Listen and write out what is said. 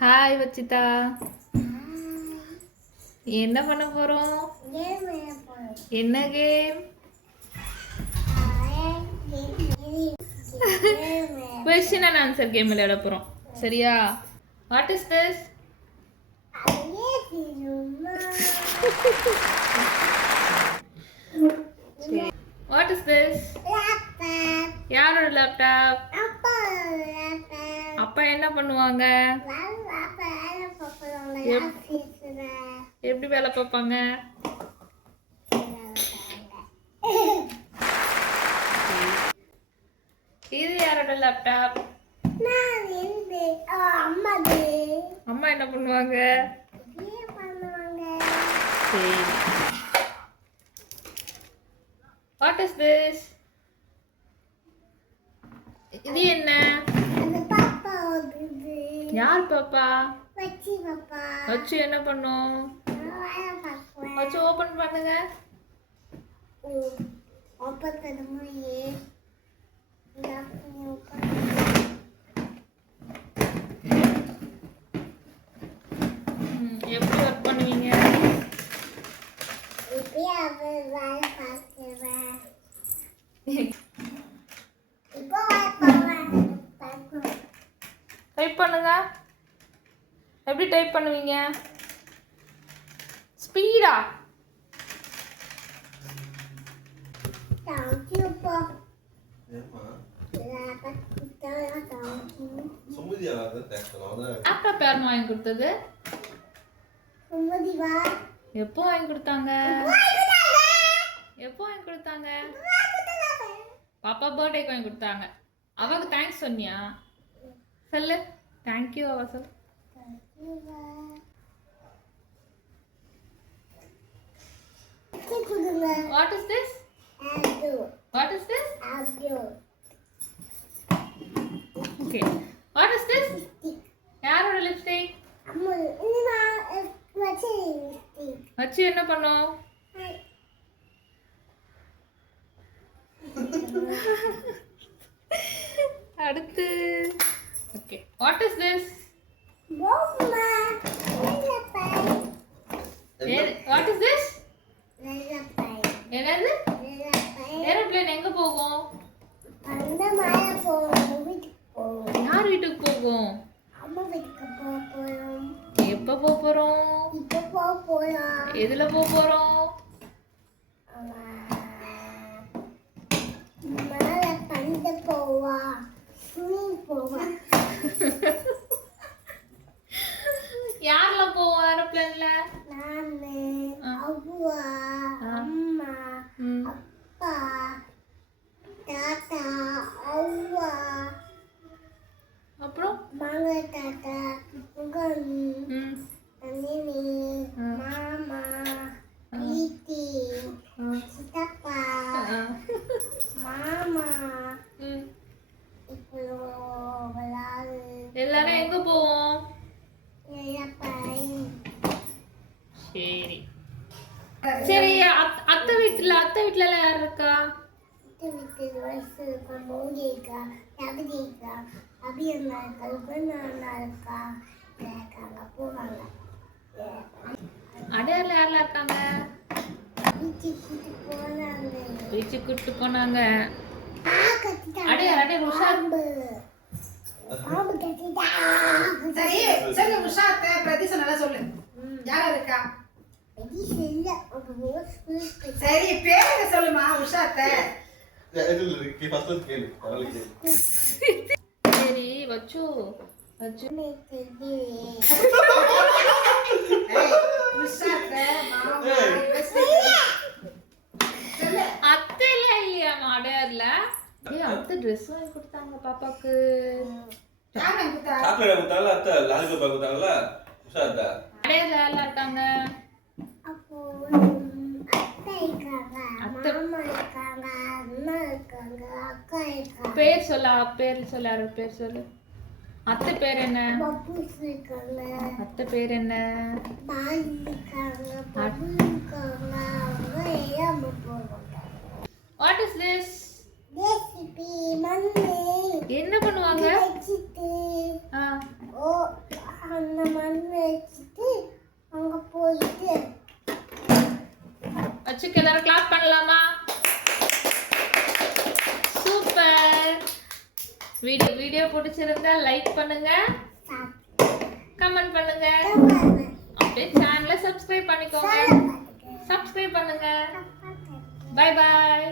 Hi வச்சிதா, என்ன பண்ண போறோம்? என்ன game? Question and answer game விளையாட போறோம். சரியா? What is this? What is this? யாரோட லேப்டாப்? அப்பா என்ன பண்ணுவாங்க? எப்படி வேலை பார்ப்பாங்க? இது யாரோட லேப்டாப்? அம்மா என்ன பண்ணுவாங்க? சரி. What is this? இது என்ன? யார் பாப்பா? வச்சு என்ன பண்ணும்? வச்சு ஓபன் பண்ணுங்க. எப்படி ஒர்க் பண்ணுவீங்க? டைப் பண்ணுங்க. எப்படி டைப் பண்ணுவீங்க? ஸ்பீடா? லேப்டாப் யார் வாங்கி கொடுத்தது? எப்போ வாங்கி கொடுத்தாங்க? எப்போ வாங்கி கொடுத்தாங்க? பாப்பா பர்த்டேக்கு வாங்கி கொடுத்தாங்க. அவளுக்கு தேங்க்ஸ் சொன்னியா? சொல்லு. தேங்க்யூ அவ சொல்லு. What is this? What is this? Okay. What is this? யாரோட லிப்ஸ்டிக்? வச்சு என்ன பண்ணும்? அடுத்து. Okay. What is this? What is this? என்னது? ஏரோப்ளேன் எங்க போகும்? யார் வீட்டுக்கு போகும்? எப்ப போறோம்? எதுல போறோம்? யார்ல போவோம் ஏரோப்ளேன்ல? அம்மா, அப்பா, தாத்தா, அவ்வா, அப்புறம் மாமா, தாத்தா, அண்ணி, மாமா, வீட்டி, சித்தப்பா, மாமா. இப்போ எல்லாரும் எங்க போவோம்? சரி சரி. அத்தை வீட்டுல எல்லாம் யார் இருக்கா? அடையார்ல யாரெல்லாம் இருக்காங்க? பீச்சுக்கு கூட்டு போனாங்க. அடையார் உஷார். சரி சொல்லு உஷாத்தை பிரதிச நல்லா சொல்லு. யாரா இருக்கா? சரி பேரு சொல்லுமா உஷாத்தை. சரி வச்சு அத்தை எல்லாம் இல்லையா அடையார்ல? அத்தை ட்ரெஸ் வாங்கி கொடுத்தாங்க பாப்பாக்கு. அடையார்ல யாரெல்லாம் இருக்காங்க? பேர் சொல்ல. பேர் சொல்லு. அத்தை பேர் என்ன? அத்தை பேர் என்ன? What is this? என்ன பண்ணுவாங்க? அந்த மண் வச்சுட்டு அங்க போயிட்டு வச்சுக்க எல்லாரும் கிளாப் பண்ணலாமா? சூப்பர். வீடியோ பிடிச்சிருந்தா லைக் பண்ணுங்க, கமெண்ட் பண்ணுங்க, அப்படியே சேனலை சப்ஸ்கிரைப் பண்ணிக்கோங்க. சப்ஸ்கிரைப் பண்ணுங்க. Bye bye.